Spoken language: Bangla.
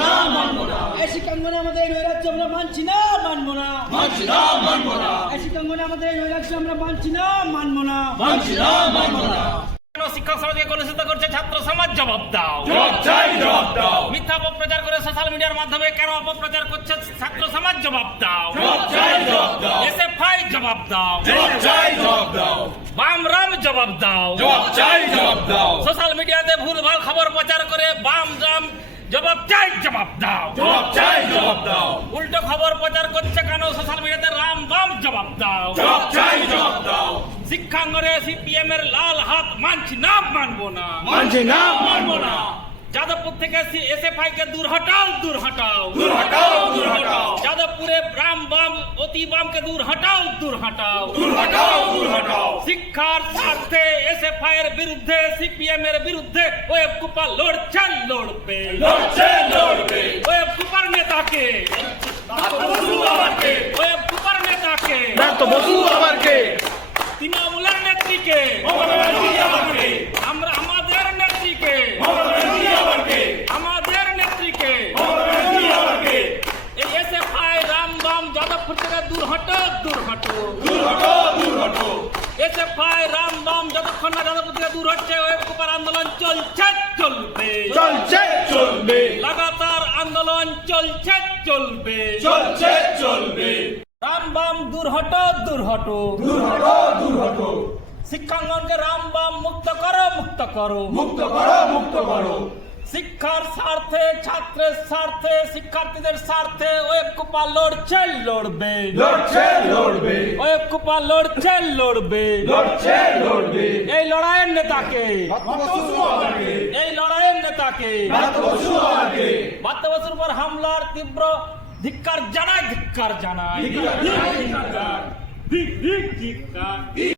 না মানবো না। এই শিক্ষাঙ্গনে আমাদের এই নৈরাজ্য আমরা মানছি না মানবো না। মানছি না মানবো না। এই শিক্ষাঙ্গনে আমাদের এই নৈরাজ্য আমরা মানছি না মানবো না। মানছি না মানবো না। শিক্ষক সমাজকে কলুষিত করছে ছাত্র সমাজ? জবাব দাও। জবাব চাই জবাব দাও। মিথ্যা অপপ্রচার করে সোশ্যাল মিডিয়ার মাধ্যমে কেন অপপ্রচার করছে ছাত্র সমাজ? জবাব দাও। জবাব চাই জবাব দাও। এসএফআই জবাব দাও। জবাব চাই জবাব দাও। বাম রাম জবাব দাও। জবাব দাও। সোশ্যাল মিডিয়াতে ভুলভাল খবর প্রচার করে বাম রাম জবাব চাই জবাব দাও। জবাব চাই জবাব দাও। উল্টো খবর প্রচার করছে কেন? সোশ্যাল মিডিয়াতে রাম বাম জবাব দাও। জবাব চাই জবাব দাও। শিক্ষাঙ্গনে সিপিএম এর লাল হাত মানছি না মানবো না। মানছি না মানবো না। যাদবপুর থেকে এসএফআই কে দূর হটাও দূর হটাও দূর হটাও দূর হটাও যাদবপুরে রাম বাম অতি বামকে দূর হটাও দূর হটাও দূর হটাও দূর হটাও শিক্ষার স্বার্থে এসএফআই এর বিরুদ্ধে সিপিএম এর বিরুদ্ধে ওয়েব কুপা লড়ছে লড়বে। লড়ছে লড়বে। ওয়েব কুপার নেতাকে। ওয়েব কুপার নেতাকে। তো বসু আবারকে তৃণমূলের নেত্রীকে মমতা ব্যানার্জি আবারকে আমরা আমাদের নেত্রীকে মমতা ব্যানার্জি আবারকে আমাদের নেত্রীকে মমতা ব্যানার্জি আবারকে এই এসএফআই রাম বাম যাদবপুর থেকে দূর হটো দূর হটো দূর হটো দূর হটো এসএফআই রাম বাম যতক্ষণ না যাদবপুর থেকে দূর হচ্ছে ওয়েব কুপার আন্দোলন চলছে চলবে। চলছে চলবে। লাগাতার আন্দোলন চলছে চলবে। চলছে চলবে। রাম বাম দূর হটো দূর হটো দূর হটো দূর হটো শিক্ষাঙ্গনকে রাম বাম মুক্ত করো মুক্ত করো। মুক্ত করো মুক্ত করো। শিক্ষার স্বার্থে ছাত্রের স্বার্থে শিক্ষার্থীদের স্বার্থে ওয়েব কুপা লড়ছে লড়বে। লড়ছে লড়বে। ওয়েব কুপা লড়ছে লড়বে। লড়ছে লড়বে। এই লড়াইয়ের নেতাকে। এই লড়াইয়ের নেতাকে। উপর হামলার তীব্র ধিক্কার জানায় ধিক্কার জানায়। ধিক্কার জানায়, ধিক্কার জানায়। ধিক ধিক ধিক্কার